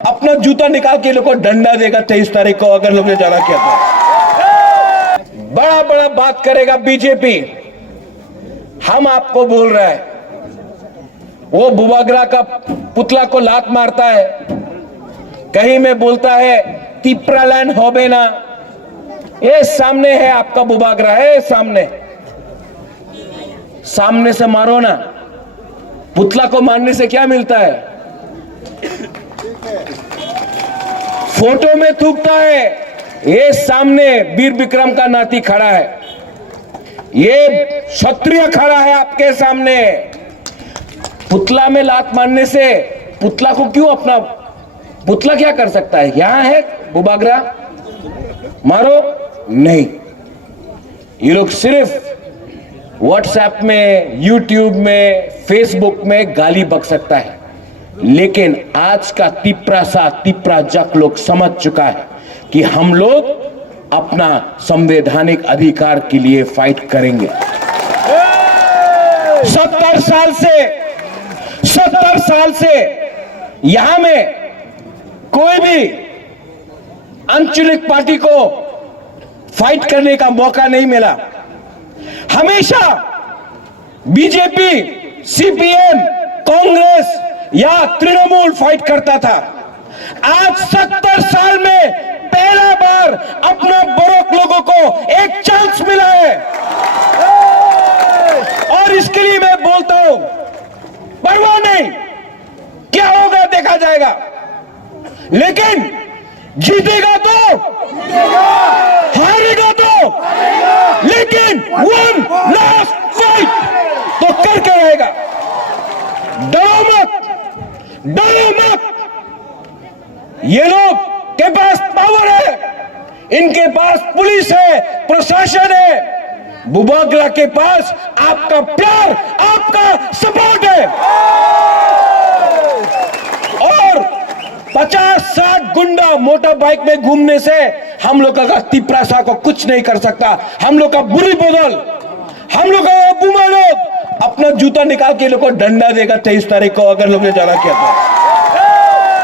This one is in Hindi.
अपना जूता निकाल के लोग को डंडा देगा 23 तारीख को अगर लोग ने ज्यादा किया तो। बड़ा बड़ा बात करेगा बीजेपी। हम आपको बोल रहे हैं, वो बुबागरा का पुतला को लात मारता है, कहीं में बोलता है तिप्रालैंड होबे ना। ये सामने है आपका बुबागरा है, सामने से मारो ना। पुतला को मारने से क्या मिलता है? फोटो में थूकता है। ये सामने वीर विक्रम का नाती खड़ा है, ये क्षत्रिय खड़ा है आपके सामने। पुतला में लात मारने से पुतला को क्यों अपना पुतला क्या कर सकता है? यहां है बुबागरा, मारो नहीं। ये लोग सिर्फ व्हाट्सएप में, यूट्यूब में, फेसबुक में गाली बक सकता है, लेकिन आज का तिपरा जक लोग समझ चुका है कि हम लोग अपना संवैधानिक अधिकार के लिए फाइट करेंगे। 70 साल से यहां में कोई भी आंचलिक पार्टी को फाइट करने का मौका नहीं मिला। हमेशा बीजेपी, सीपीएम, कांग्रेस या तृणमूल फाइट करता था। आज 70 साल में पहला बार अपना बड़ों लोगों को एक चांस मिला है, और इसके लिए मैं बोलता हूं, परवाह नहीं, क्या होगा देखा जाएगा, लेकिन जीतेगा तो हारेगा तो, लेकिन वन लास्ट फाइट तो करके रहेगा। डरो मत। ये लोग के पास पावर है, इनके पास पुलिस है, प्रशासन है। बुबागरा के पास आपका प्यार, आपका सपोर्ट है, और 50-60 गुंडा मोटर बाइक में घूमने से हम लोग का तिपरासा को कुछ नहीं कर सकता। हम लोग का बुरी बदल, हम लोग का बुमा लोग अपना जूता निकाल के लोग को डंडा देगा 23 तारीख को अगर लोग ने ज्यादा किया था।